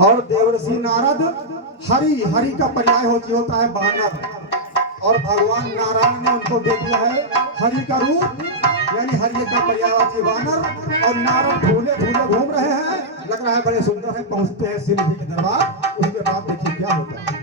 और देवर्षि नारद हरि हरि का पर्याय होता है वानर, और भगवान नारायण ने उनको दे दिया है हरि का रूप, यानी हरि का पर्यायवाची वानर। और नारद भूले भूले घूम रहे हैं, लग रहा है बड़े सुंदर है। पहुंचते हैं शिव जी के दरबार, उसके बाद देखिए क्या होता है।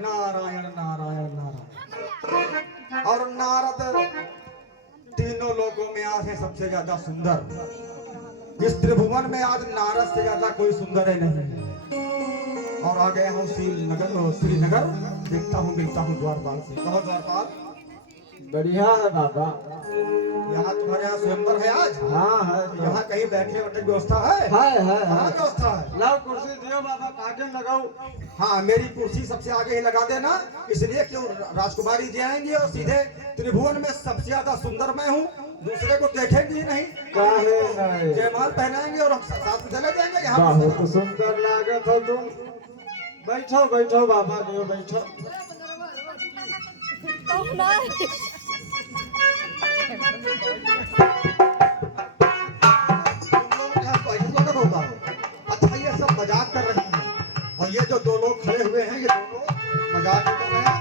नारायण नारायण नारायण। और नारद तीनों लोगों में आज है सबसे ज्यादा सुंदर। इस त्रिभुवन में आज नारद से ज्यादा कोई सुंदर है नहीं। और आ गया हूँ श्रीनगर, देखता हूँ मिलता हूँ द्वारपाल से। कहो द्वारपाल। बढ़िया है बाबा। यहाँ तुम्हारे यहाँ स्वयंवर है आज? हाँ है। यहाँ कहीं बैठने बैठने की व्यवस्था है? है। कहाँ व्यवस्था है? लाओ कुर्सी दियो बाबा, काटे लगाओ। हाँ, मेरी कुर्सी सबसे आगे ही लगा देना, इसलिए क्यों राजकुमारी जी आएंगी और सीधे त्रिभुवन में सबसे ज्यादा सुंदर मैं हूँ, दूसरे को देखेंगे ही नहीं। जयमाल पहनाएंगे और हम साथ में चले जाएंगे। यहाँ बहुत सुंदर लागत हो तुम। बैठो बैठो बाबा, लियो बैठो। होगा। अच्छा, ये सब मजाक कर रही है, और ये जो दो लोग खड़े हुए हैं, ये दोनों मजाक कर रहे हैं।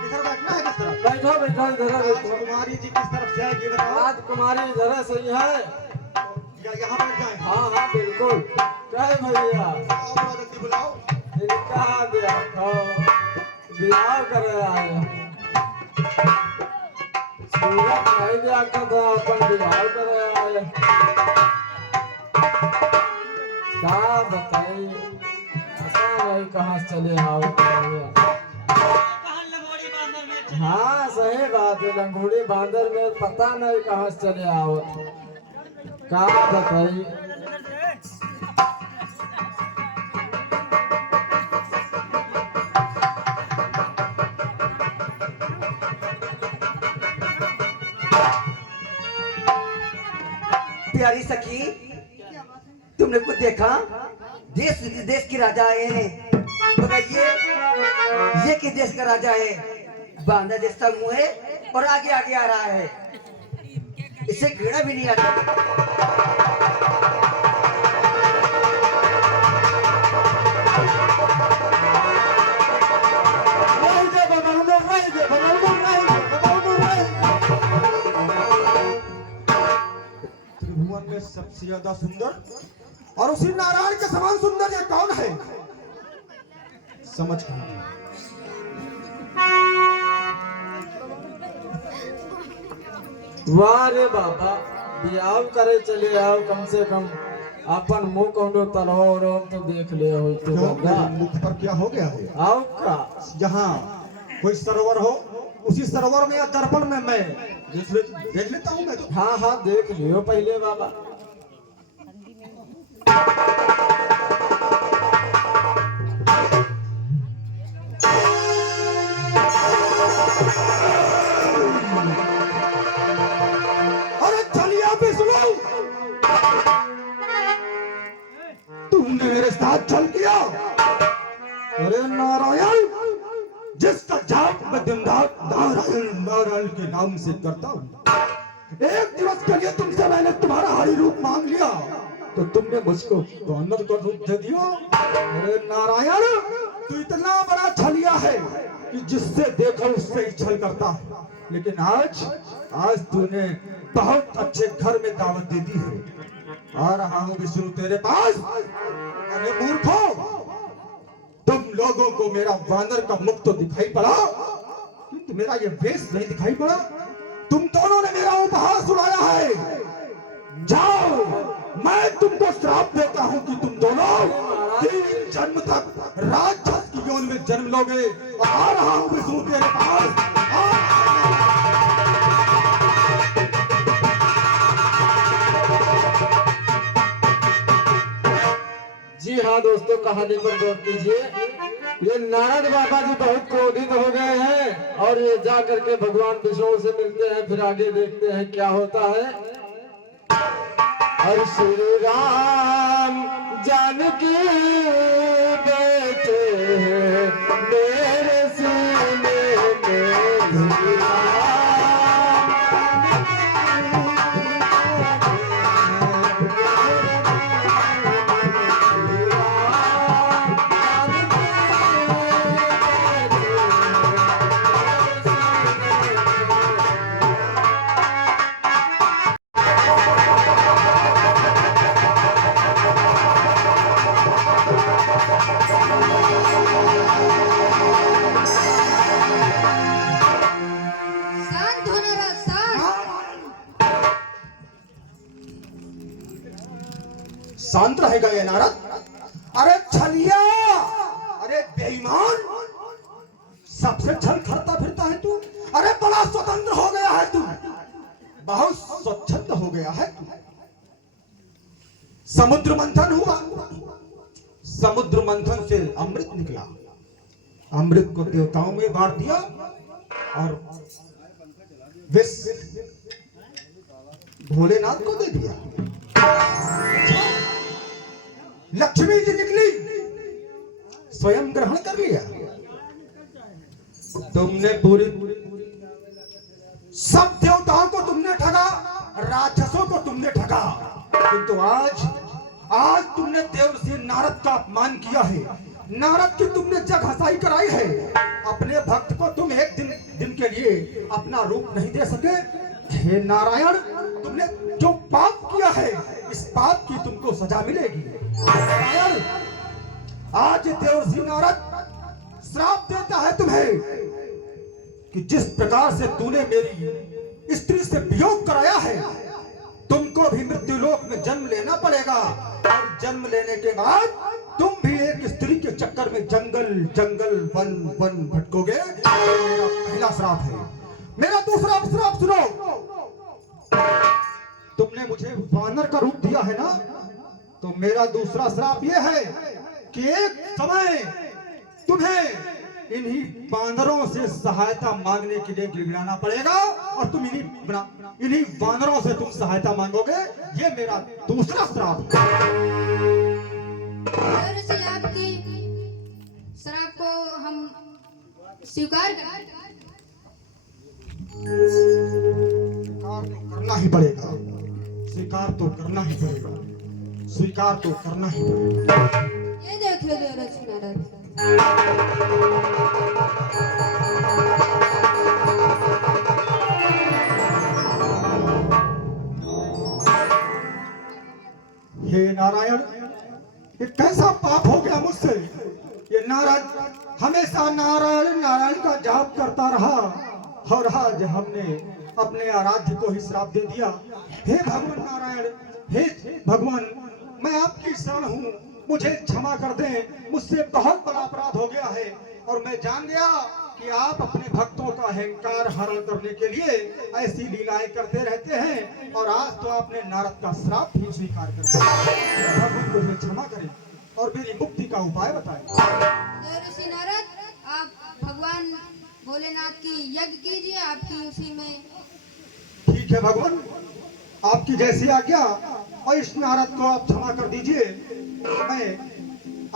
किधर बैठना है? किस तरफ? बैठो बैठो, इधर बैठो। कुमारी जी किस तरफ से आएगी बताओ? राजकुमारी इधर सही है या यहाँ बैठ जाए? हाँ हाँ बिल्कुल। जय भैया। आओ, बड़ा जल्दी बुलाओ। इनका ब्याह करे आए सूरत नहीं देखा था, अपन बिहार करे आए। क्या बताई, ऐसा नहीं कहाँ से चले आओ। हाँ सही बात है, लंगूड़ी बांदर में पता नहीं कहाँ से चले आओ। क्या बताई। प्यारी सखी, तुमने कुछ देखा? देश देश की राजा आए हैं, बताइए ये किस देश का राजा है? बांदा देश का मुंह है और आगे आगे आ रहा है, इससे घृणा भी नहीं आता। त्रिभुवन में सबसे ज्यादा सुंदर और उसी नारायण के समान सुंदर ये कौन है? समझ गए। वाह रे बाबा, ब्याह करे चले आओ, कम से कम अपन मुंह कौनो तलवार तो देख ले हो तो बाबा। मुख पर क्या हो गया है? आओ का जहाँ कोई सरोवर हो, उसी सरोवर में या दर्पण में मैं देख लेता हूँ मैं तो। हाँ हाँ देख लियो पहले बाबा। अरे चलिए विष्णु, तुमने मेरे साथ छल किया। अरे नारायण, जिसका जाप मैं दिन रात नारायण नारायण के नाम से करता हूँ, एक दिवस के लिए तुमसे मैंने तुम्हारा हरि रूप मांग लिया तो तुमने मुझको वानर का रूप दे दिया। अरे नारायण, तू इतना बड़ा छलिया है कि जिससे देखो उससे ही छल करता है, लेकिन आज तूने बहुत अच्छे घर में दावत दे दी है। आ रहा हूँ विष्णु तेरे पास। अरे मूर्खों, तुम लोगों को मेरा वानर का मुख तो दिखाई पड़ा, किंतु मेरा ये वेश नहीं दिखाई पड़ा। तुम दोनों ने मेरा उपहास उड़ाया है। जाओ, मैं तुमको श्राप देता हूँ कि तुम दोनों 3 जन्म तक राक्षस की योनि में जन्म लोगे। आ रहा हूँ विष्णु तेरे पास। जी हाँ दोस्तों, कहानी पर गौर कीजिए। ये नारद बाबा जी बहुत क्रोधित हो गए हैं और ये जा करके भगवान विष्णु से मिलते हैं। फिर आगे देखते हैं क्या होता है। और श्री राम जानकी बेटे मेरे सीने में श्री शांत होना रहा, शांत रहेगा ये नारद? अरे छलिया, अरे बेईमान, सबसे छल करता फिरता है तू। अरे बड़ा स्वतंत्र हो गया है तू, बहुत स्वच्छंद हो गया है तू। समुद्र मंथन हुआ, समुद्र मंथन से अमृत निकला, अमृत को देवताओं में बांट दिया और विष भोलेनाथ को दे दिया। लक्ष्मी जी निकली, स्वयं ग्रहण कर लिया। तुमने पूरी सब देवताओं को तुमने ठगा, राक्षसों को तुमने ठगा, किंतु आज तुमने देवर्षि नारद का अपमान किया है। नारद की तुमने जग हंसाई कराई है। अपने भक्त को तुम एक दिन के लिए अपना रूप नहीं दे सके। हे नारायण, तुमने जो पाप किया है, इस पाप की तुमको सजा मिलेगी। नारायण, आज देवर्षि नारद श्राप देता है तुम्हें कि जिस प्रकार से तूने मेरी स्त्री से वियोग कराया है, तुमको भी मृत्युलोक में जन्म लेना पड़ेगा और जन्म लेने के बाद तुम भी एक स्त्री के चक्कर में जंगल जंगल वन वन भटकोगे। मेरा पहला श्राप है। मेरा दूसरा श्राप सुनो। तुमने मुझे वानर का रूप दिया है ना, तो मेरा दूसरा श्राप यह है कि एक समय तुम्हें इन्हीं बांदरों से सहायता मांगने के लिए गिड़गिड़ाना पड़ेगा और तुम इन्हीं बांदरों से तुम सहायता मांगोगे। ये मेरा दूसरा श्राप है। देवर्षि आपकी श्राप को हम स्वीकार स्वीकार तो करना ही पड़ेगा, स्वीकार तो करना ही पड़ेगा, स्वीकार तो करना ही पड़ेगा। ये देखिए देवर्षि नारद, हे नारायण, ये कैसा पाप हो गया मुझसे। ये नारद हमेशा नारायण नारायण का जाप करता रहा और आज हमने अपने आराध्य को ही श्राप दे दिया। हे भगवान नारायण, हे भगवान, मैं आपकी शरण हूँ, मुझे क्षमा कर दें। मुझसे बहुत बड़ा अपराध हो गया है और मैं जान गया कि आप अपने भक्तों का अहंकार हरण करने के लिए ऐसी लीलाएं करते रहते हैं और आज तो आपने नारद का श्राप भी स्वीकार कर दिया। भगवान मुझे क्षमा करें और मेरी मुक्ति का उपाय बताएं। देवर्षि नारद, आप भगवान भोलेनाथ की यज्ञ कीजिए, आपकी उसी में। ठीक है भगवान, आपकी जैसी आज्ञा। और इस नारद को आप क्षमा कर दीजिए। मैं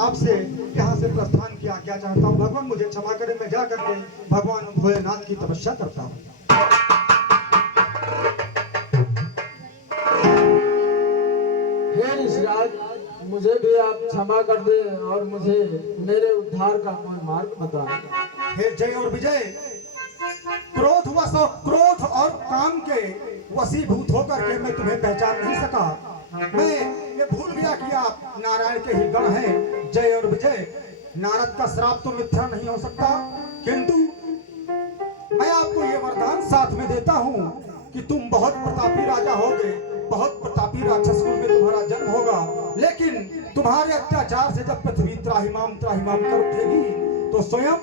आपसे यहाँ से प्रस्थान की आज्ञा चाहता हूँ। भगवान मुझे क्षमा करें, मैं जा करके भगवान भोलेनाथ की तपस्या करता हूँ। हे ऋषिराज, मुझे भी आप क्षमा कर दे और मुझे मेरे उद्धार का कोई मार्ग बताएं। हे जय और विजय, क्रोध और काम के वशीभूत होकर के मैं तुम्हें पहचान नहीं सका। मैं ये भूल गया कि आप नारायण के ही गण हैं। जय और विजय, नारद का श्राप तो मिथ्या नहीं हो सकता, किंतु मैं आपको ये वरदान साथ में देता हूँ कि तुम बहुत प्रतापी राजा होगे, बहुत प्रतापी राक्षस कुल में तुम्हारा जन्म होगा। लेकिन तुम्हारे अत्याचार से जब पृथ्वी त्राहिमाम त्राहिमाम कर उठेगी तो स्वयं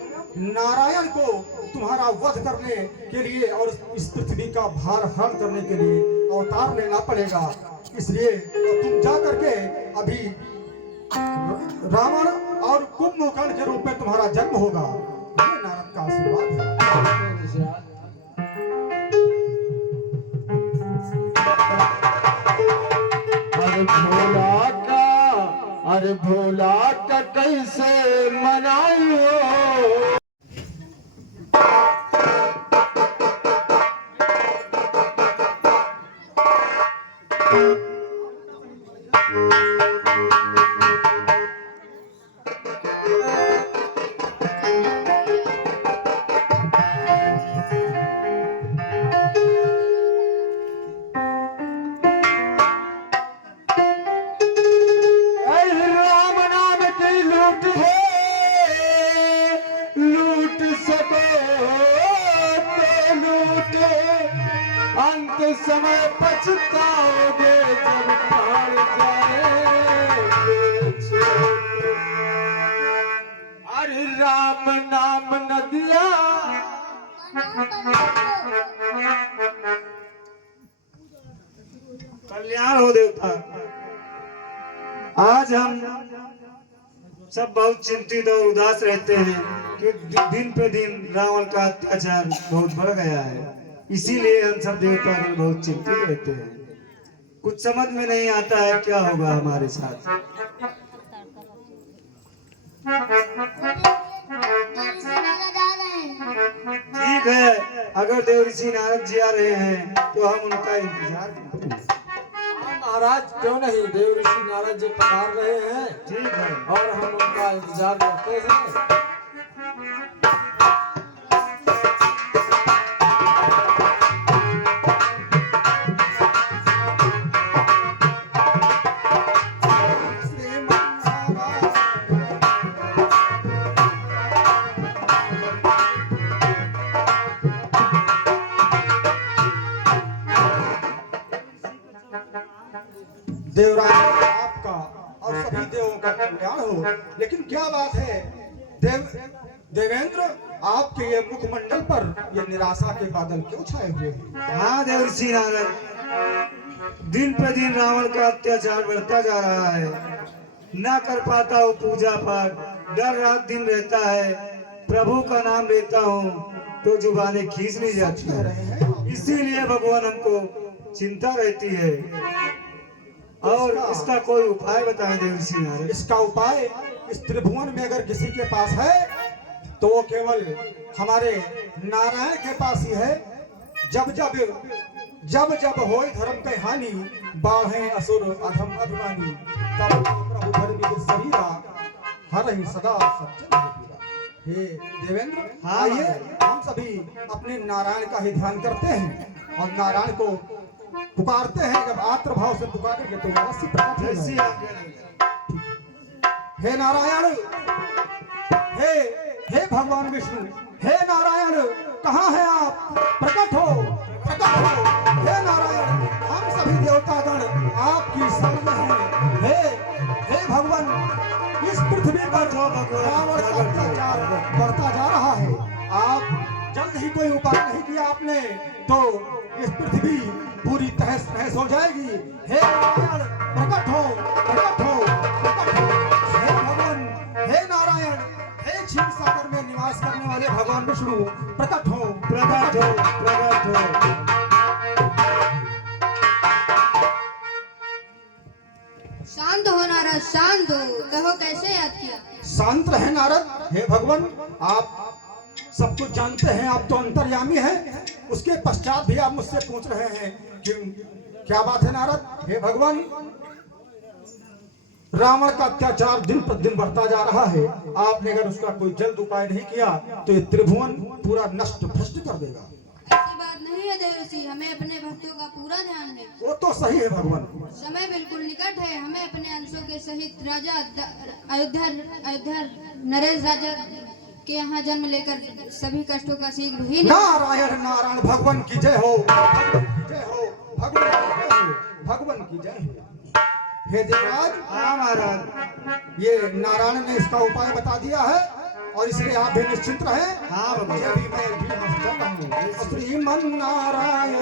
नारायण को तुम्हारा वध करने के लिए और इस पृथ्वी का भार हरण करने के लिए अवतार लेना पड़ेगा। इसलिए तुम जा करके अभी रावण और कुंभकर्ण के रूप में तुम्हारा जन्म होगा। ये नारद का आशीर्वाद है। अरे भोला का कैसे मनाइयो। राम नाम की लूट है, लूट सको तो लूटे, अंत समय पछताओगे जब प्राण जाएंगे छोटे। अरे राम नाम न दिया, कल्याण हो देवता। आज हम सब बहुत चिंतित और उदास रहते हैं कि दिन पे दिन रावण का अत्याचार बहुत बढ़ गया है। इसीलिए हम सब देवतागण बहुत चिंतित रहते हैं। कुछ समझ में नहीं आता है क्या होगा हमारे साथ। ठीक है, अगर देव ऋषि नारद जी आ रहे हैं तो हम उनका इंतजार करते हैं। महाराज क्यों नहीं, देव ऋषि नारद जी पधार रहे हैं। ठीक है, और हम उनका इंतजार करते हैं। देवराज आपका और सभी देवों का कल्याण हो। लेकिन क्या बात है देवेंद्र, आपके ये मुखमंडल पर ये निराशा के बादल क्यों छाए हुए हैं? हाँ देव ऋषि नारद, दिन पे दिन रावण का अत्याचार बढ़ता जा रहा है। ना कर पाता हूँ पूजा पाठ, डर रात दिन रहता है। प्रभु का नाम लेता हूँ तो जुबानें खींच ली जाती है। इसीलिए भगवान हमको चिंता रहती है। और इसका कोई उपाय बताएं देव ऋषि नारद। इसका उपाय इस त्रिभुवन में अगर किसी के पास है तो वो केवल हमारे नारायण के पास ही है। जब जब होई धर्म के हानि, बाढ़े असुर अधम अभिमानी, तब प्रभु धर्मी के शरीरा हर ही सदा सज्जन होगा। हे देवेंद्र, आइए हम सभी अपने नारायण का ही ध्यान करते हैं और नारायण को पुकारते हैं। जब आत्र भाव से पुकारेंगे तो अवश्य प्रकट होगा। हे नारायण, हे भगवान विष्णु, हे नारायण, कहाँ है आप? प्रकट हो, प्रकट हो। हे नारायण, हम सभी देवतागण आपकी शरण में हैं। हे भगवान, इस पृथ्वी पर रावण का अत्याचार बढ़ता जा रहा है। आप जल्द ही कोई उपाय नहीं किया आपने तो इस पृथ्वी पूरी तहस नहस हो जाएगी। हे नारायण, प्रकट हो, प्रकट हो, प्रकट हो। हे भगवान, हे नारायण, हे क्षीर सागर में निवास करने वाले भगवान विष्णु, प्रकट हो, प्रकट हो, प्रकट हो। शांत हो नारद, शांत हो। कहो कैसे याद किया? शांत रहे नारद। हे भगवान, आप सब कुछ जानते हैं, आप तो अंतर्यामी हैं। उसके पश्चात भी आप मुझसे पूछ रहे हैं कि क्या बात है नारद? हे भगवान, रावण का अत्याचार दिन प्रतिदिन बढ़ता जा रहा है। आपने अगर उसका कोई जल्द उपाय नहीं किया तो ये त्रिभुवन पूरा नष्ट भ्रष्ट कर देगा। ऐसी बात नहीं है देव ऋषि, हमें अपने भक्तों का पूरा ध्यान है। वो तो सही है भगवान। समय बिल्कुल निकट है। हमें अपने अंशों के सहित राजा अयोध्या नरेश राजा के यहाँ जन्म लेकर सभी कष्टों का शीघ्र ही नारायण नारायण, भगवान की जय हो, जय हो, भगवान की जय हो, भगवान की जय हो। हे देवराज, हाँ महाराज, ये नारायण ने इसका उपाय बता दिया है और इसलिए आप भी निश्चिंत रहे। हाँ भगवान, मैं भी चल रहा हूँ। श्रीमन नारायण।